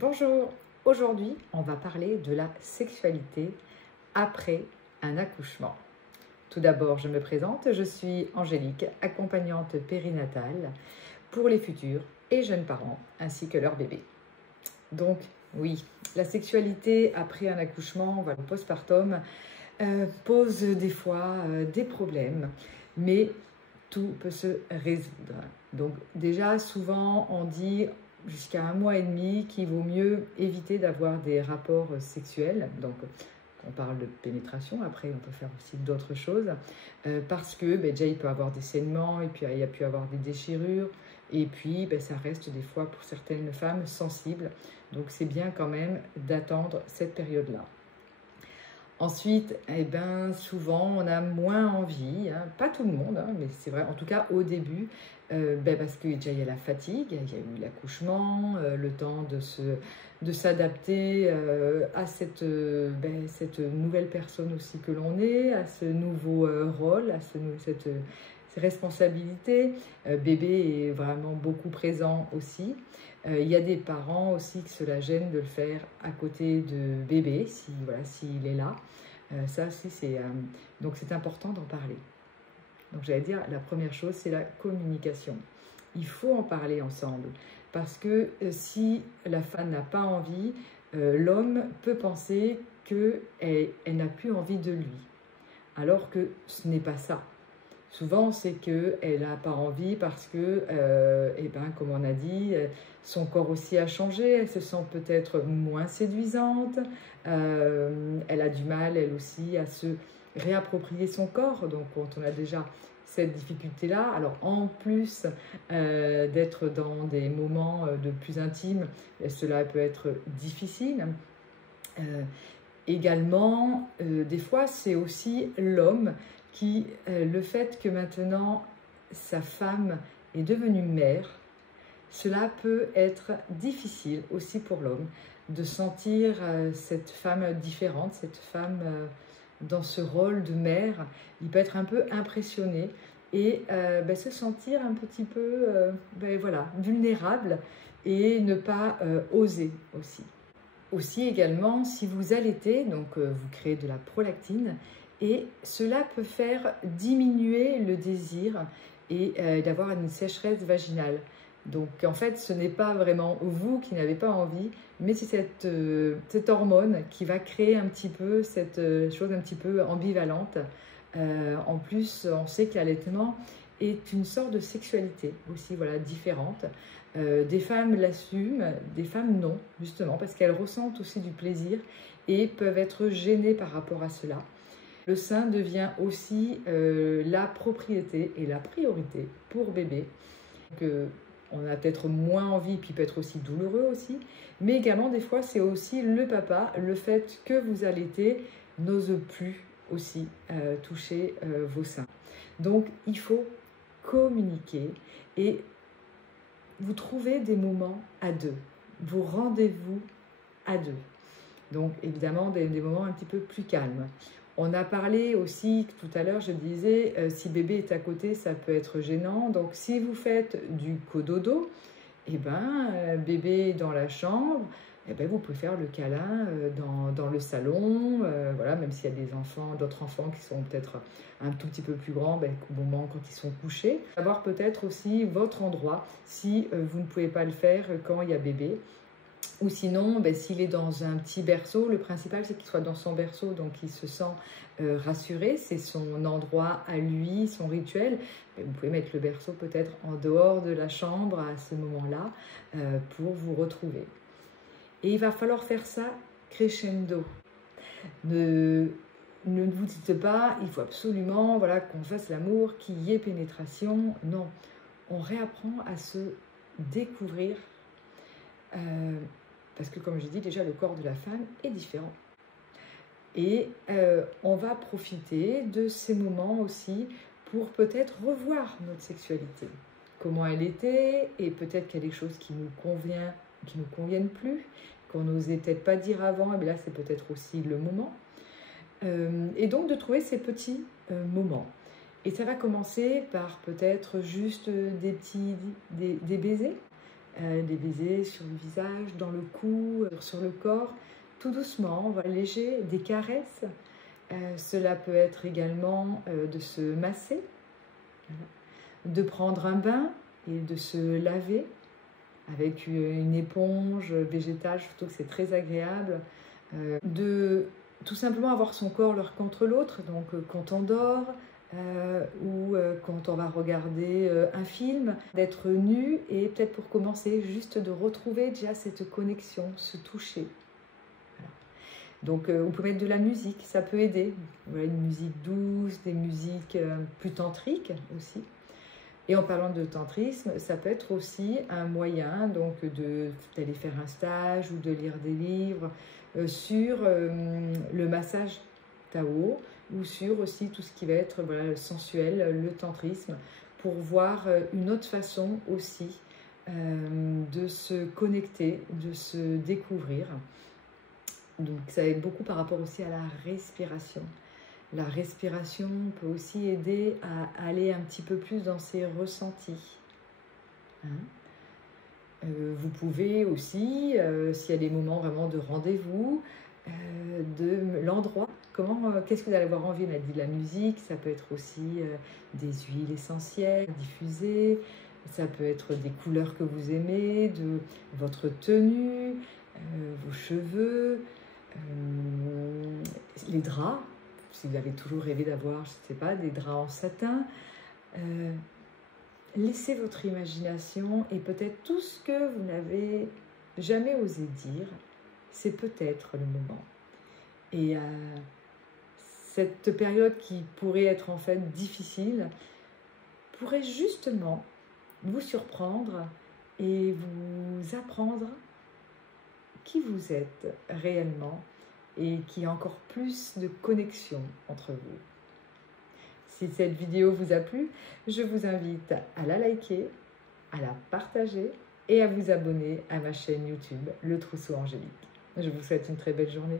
Bonjour, aujourd'hui on va parler de la sexualité après un accouchement. Tout d'abord je me présente, je suis Angélique, accompagnante périnatale pour les futurs et jeunes parents ainsi que leurs bébés. Donc oui, la sexualité après un accouchement, le postpartum, pose des fois des problèmes, mais tout peut se résoudre. Donc déjà souvent on dit jusqu'à 1 mois et demi qu'il vaut mieux éviter d'avoir des rapports sexuels. Donc on parle de pénétration, après on peut faire aussi d'autres choses, parce que déjà il peut y avoir des saignements, et puis il y a pu avoir des déchirures, et puis ça reste des fois pour certaines femmes sensibles. Donc c'est bien quand même d'attendre cette période-là. Ensuite, souvent, on a moins envie, hein, pas tout le monde, hein, mais c'est vrai, en tout cas au début, parce que déjà il y a la fatigue, il y a eu l'accouchement, le temps de s'adapter à cette nouvelle personne aussi que l'on est, à ce nouveau rôle, à cette responsabilité. Bébé est vraiment beaucoup présent aussi. Il y a des parents aussi que cela gêne de le faire à côté de bébé, s'il est là. Ça aussi, donc c'est important d'en parler. Donc j'allais dire, la première chose, c'est la communication. Il faut en parler ensemble, parce que si la femme n'a pas envie, l'homme peut penser qu'elle n'a plus envie de lui, alors que ce n'est pas ça. Souvent, c'est qu'elle n'a pas envie parce que, comme on a dit, son corps aussi a changé, elle se sent peut-être moins séduisante, elle a du mal, elle aussi, à se réapproprier son corps. Donc, quand on a déjà cette difficulté-là, alors en plus d'être dans des moments de plus intimes, cela peut être difficile. Également, des fois, c'est aussi l'homme qui, le fait que maintenant sa femme est devenue mère, cela peut être difficile aussi pour l'homme de sentir cette femme différente, cette femme dans ce rôle de mère. Il peut être un peu impressionné et se sentir un petit peu vulnérable et ne pas oser aussi. Aussi également, si vous allaitez, donc vous créez de la prolactine, et cela peut faire diminuer le désir et d'avoir une sécheresse vaginale. Donc en fait, ce n'est pas vraiment vous qui n'avez pas envie, mais c'est cette hormone qui va créer un petit peu cette chose un petit peu ambivalente. En plus, on sait que l'allaitement est une sorte de sexualité aussi, différente. Des femmes l'assument, des femmes non, justement, parce qu'elles ressentent aussi du plaisir et peuvent être gênées par rapport à cela. Le sein devient aussi la propriété et la priorité pour bébé. On a peut-être moins envie, puis peut être aussi douloureux aussi, mais également des fois c'est aussi le papa, le fait que vous allaitez n'ose plus aussi toucher vos seins. Donc il faut communiquer et vous trouvez des moments à deux, vous rendez-vous à deux. Donc évidemment des moments un petit peu plus calmes. On a parlé aussi tout à l'heure, je disais, si bébé est à côté, ça peut être gênant. Donc si vous faites du cododo, bébé dans la chambre, vous pouvez faire le câlin dans le salon, même s'il y a d'autres enfants qui sont peut-être un tout petit peu plus grands, au moment quand ils sont couchés. Savoir peut-être aussi votre endroit, si vous ne pouvez pas le faire quand il y a bébé. Ou sinon, s'il est dans un petit berceau, le principal c'est qu'il soit dans son berceau, donc il se sent rassuré, c'est son endroit à lui, son rituel. Vous pouvez mettre le berceau peut-être en dehors de la chambre à ce moment-là pour vous retrouver. Et il va falloir faire ça crescendo. Ne vous dites pas, il faut absolument qu'on fasse l'amour, qu'il y ait pénétration. Non, on réapprend à se découvrir. Parce que comme je dis, déjà le corps de la femme est différent. Et on va profiter de ces moments aussi pour peut-être revoir notre sexualité. Comment elle était, et peut-être qu'il y a des choses qui nous conviennent plus, qu'on n'osait peut-être pas dire avant, et là c'est peut-être aussi le moment. Et donc de trouver ces petits moments. Et ça va commencer par peut-être juste des baisers. des baisers sur le visage, dans le cou, sur le corps, tout doucement, léger, des caresses. Cela peut être également de se masser, de prendre un bain et de se laver avec une éponge végétale, je trouve que c'est très agréable, de tout simplement avoir son corps l'un contre l'autre, donc quand on dort ou quand on va regarder un film, d'être nu et peut-être pour commencer juste de retrouver déjà cette connexion, se toucher. Voilà. Donc on peut mettre de la musique, ça peut aider, voilà, une musique douce, des musiques plus tantriques aussi. Et en parlant de tantrisme, ça peut être aussi un moyen donc d'aller faire un stage ou de lire des livres sur le massage Tao ou sur aussi tout ce qui va être le sensuel, le tantrisme, pour voir une autre façon aussi de se connecter, de se découvrir. Donc ça aide beaucoup par rapport aussi à la respiration. La respiration peut aussi aider à aller un petit peu plus dans ses ressentis. Vous pouvez aussi, s'il y a des moments vraiment de rendez-vous, de l'endroit, qu'est-ce que vous allez avoir envie? On a dit de la musique, ça peut être aussi des huiles essentielles diffusées, ça peut être des couleurs que vous aimez, de votre tenue, vos cheveux, les draps. Si vous avez toujours rêvé d'avoir, je ne sais pas, des draps en satin, laissez votre imagination et peut-être tout ce que vous n'avez jamais osé dire, c'est peut-être le moment. Et cette période qui pourrait être en fait difficile, pourrait justement vous surprendre et vous apprendre qui vous êtes réellement et qu'il y a encore plus de connexion entre vous. Si cette vidéo vous a plu, je vous invite à la liker, à la partager et à vous abonner à ma chaîne YouTube, Le Trousseau Angélique. Je vous souhaite une très belle journée.